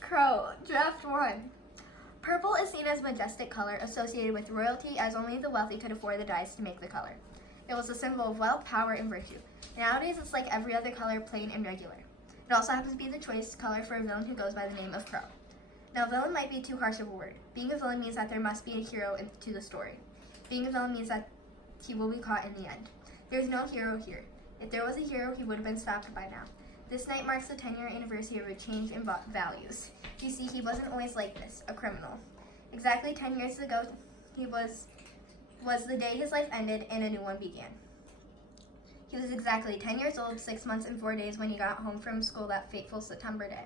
Crow, draft 1. Purple is seen as a majestic color associated with royalty, as only the wealthy could afford the dyes to make the color. It was a symbol of wealth, power, and virtue. Nowadays, it's like every other color, plain and regular. It also happens to be the choice color for a villain who goes by the name of Crow. Now, villain might be too harsh of a word. Being a villain means that there must be a hero to the story. Being a villain means that he will be caught in the end. There's no hero here. If there was a hero, he would have been stopped by now. This night marks the 10-year anniversary of a change in values. You see, he wasn't always like this, a criminal. Exactly 10 years ago, he was the day his life ended and a new one began. He was exactly 10 years old, 6 months and 4 days when he got home from school that fateful September day.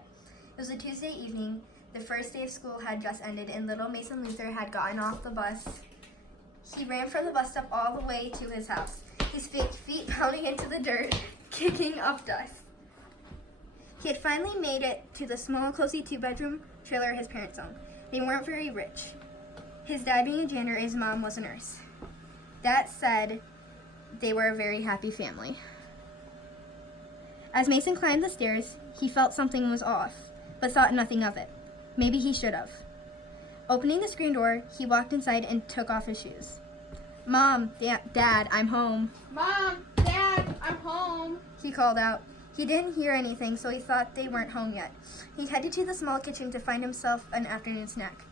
It was a Tuesday evening. The first day of school had just ended, and little Mason Luther had gotten off the bus. He ran from the bus stop all the way to his house, his feet pounding into the dirt, kicking up dust. He had finally made it to the small, cozy 2-bedroom trailer his parents owned. They weren't very rich. His dad being a janitor, his mom was a nurse. That said, they were a very happy family. As Mason climbed the stairs, he felt something was off, but thought nothing of it. Maybe he should have. Opening the screen door, he walked inside and took off his shoes. "Mom, Dad, I'm home." "Mom, Dad, I'm home," he called out. He didn't hear anything, so he thought they weren't home yet. He headed to the small kitchen to find himself an afternoon snack.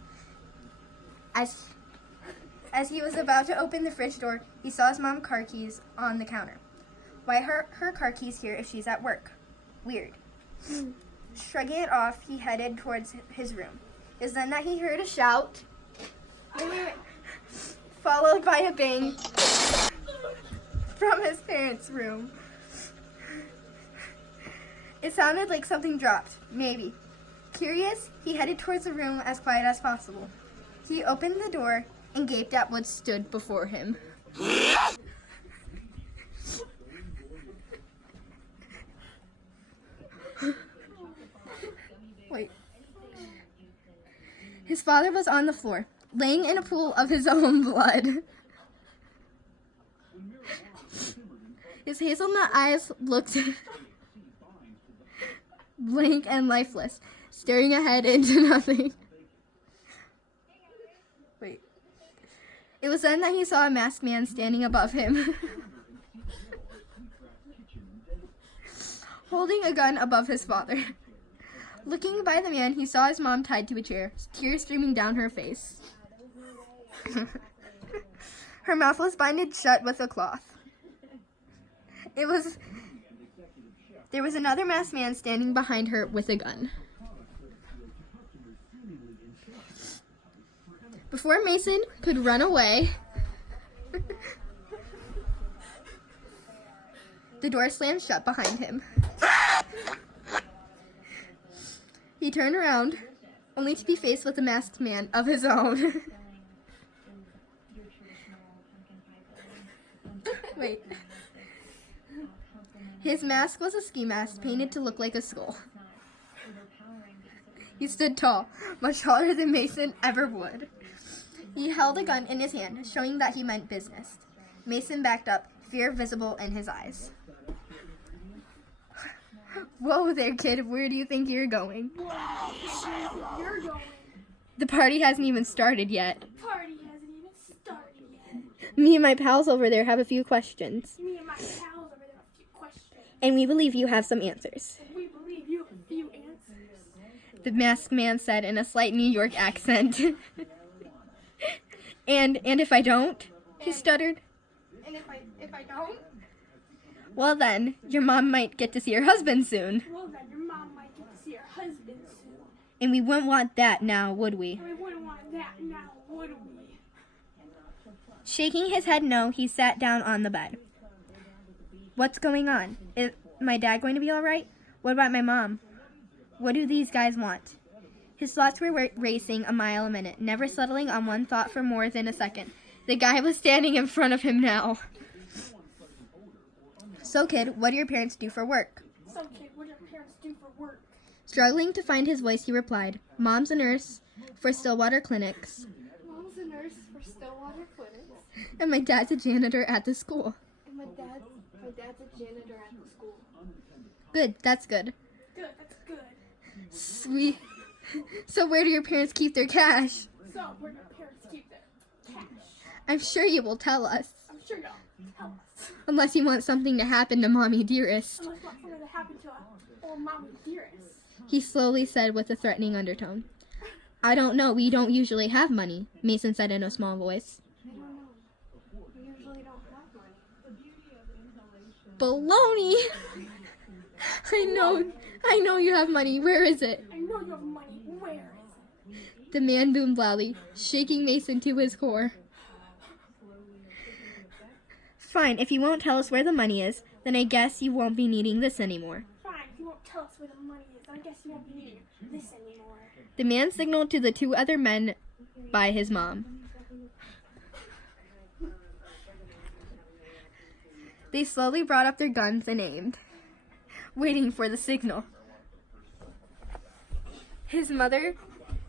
As he was about to open the fridge door, he saw his mom's car keys on the counter. Why her car keys here if she's at work? Weird. Shrugging it off, he headed towards his room. It was then that he heard a shout, followed by a bang from his parents' room. It sounded like something dropped, maybe. Curious, he headed towards the room as quiet as possible. He opened the door and gaped at what stood before him. Wait. His father was on the floor, laying in a pool of his own blood. His hazelnut eyes looked blank and lifeless, staring ahead into nothing. Wait. It was then that he saw a masked man standing above him, holding a gun above his father. Looking by the man, he saw his mom tied to a chair, tears streaming down her face. Her mouth was binded shut with a cloth. There was another masked man standing behind her with a gun. Before Mason could run away, the door slammed shut behind him. He turned around, only to be faced with a masked man of his own. Wait. His mask was a ski mask painted to look like a skull. He stood tall, much taller than Mason ever would. He held a gun in his hand, showing that he meant business. Mason backed up, fear visible in his eyes. Whoa there, kid. Where do you think you're going? "You're going." The party hasn't even started yet. The party hasn't even started yet. Me and my pals over there have a few questions. Me and my pals over there have a few questions. And we believe you have some answers. And we believe you have a few answers. The masked man said in a slight New York accent. And if I don't? He stuttered. And if I don't, Well then, your mom might get to see her husband soon. well then your mom might get to see her husband soon. And we wouldn't want that now, would we? And we wouldn't want that now, would we? Shaking his head no, he sat down on the bed. What's going on? Is my dad going to be all right? What about my mom? What do these guys want? His thoughts were racing a mile a minute, never settling on one thought for more than a second. The guy was standing in front of him now. So, kid, what do your parents do for work? So, kid, what do your parents do for work? Struggling to find his voice, he replied, Mom's a nurse for Stillwater Clinics, Mom's a nurse for Stillwater Clinics. and my dad's a janitor at the school. And my dad's a janitor at the school. Good, that's good. Good, that's good. So where do your parents keep their cash? So, where do parents keep their cash? I'm sure you will tell us. I'm sure you'll tell us. Unless you want something to happen to Mommy Dearest. Unless what's going to happen to our old mommy dearest. He slowly said with a threatening undertone. I don't know. We don't usually have money, Mason said in a small voice. I don't know. We usually don't have money. Baloney! I know you have money. Where is it? I know you have money. Where is it? The man boomed loudly, shaking Mason to his core. Fine, if you won't tell us where the money is, then I guess you won't be needing this anymore. Fine, if you won't tell us where the money is, then I guess you won't be needing this anymore. The man signaled to the two other men by his mom. They slowly brought up their guns and aimed, waiting for the signal. His mother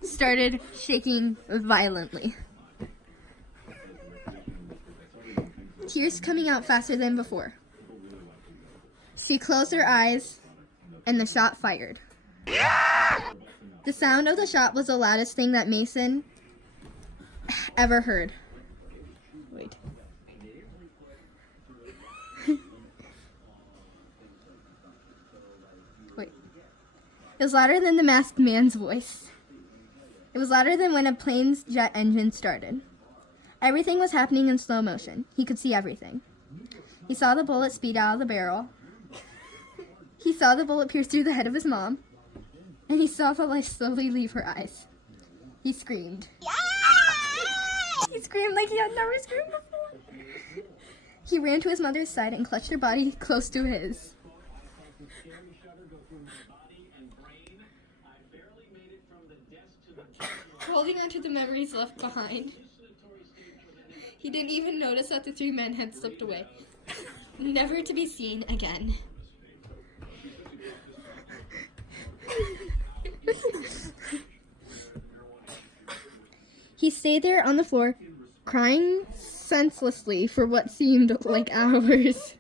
started shaking violently, tears coming out faster than before. She closed her eyes, and the shot fired. The sound of the shot was the loudest thing that Mason ever heard. Wait. Wait. It was louder than the masked man's voice. It was louder than when a plane's jet engine started. Everything was happening in slow motion. He could see everything. He saw the bullet speed out of the barrel. He saw the bullet pierce through the head of his mom. And he saw the light slowly leave her eyes. He screamed. He screamed like he had never screamed before. He ran to his mother's side and clutched her body close to his. Holding on to the memories left behind, he didn't even notice that the three men had slipped away, never to be seen again. He stayed there on the floor, crying senselessly for what seemed like hours.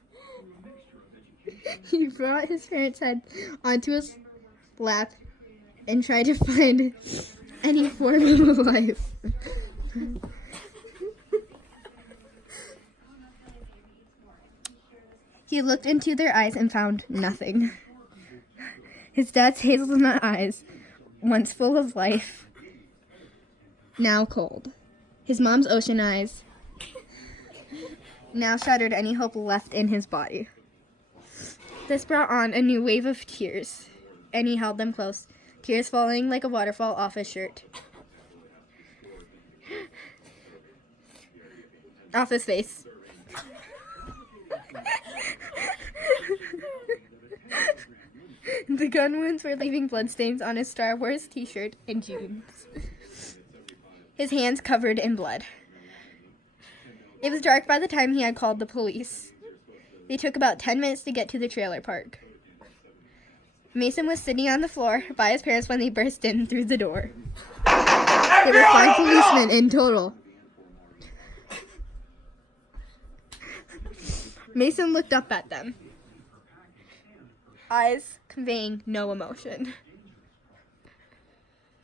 He brought his parents' head onto his lap and tried to find any form of life. He looked into their eyes and found nothing. His dad's hazelnut eyes, once full of life, now cold. His mom's ocean eyes now shattered any hope left in his body. This brought on a new wave of tears, and he held them close, tears falling like a waterfall off his shirt. Off his face. The gun wounds were leaving bloodstains on his Star Wars t-shirt and jeans. His hands covered in blood. It was dark by the time he had called the police. They took about 10 minutes to get to the trailer park. Mason was sitting on the floor by his parents when they burst in through the door. There were 5 policemen in total. Mason looked up at them, eyes conveying no emotion.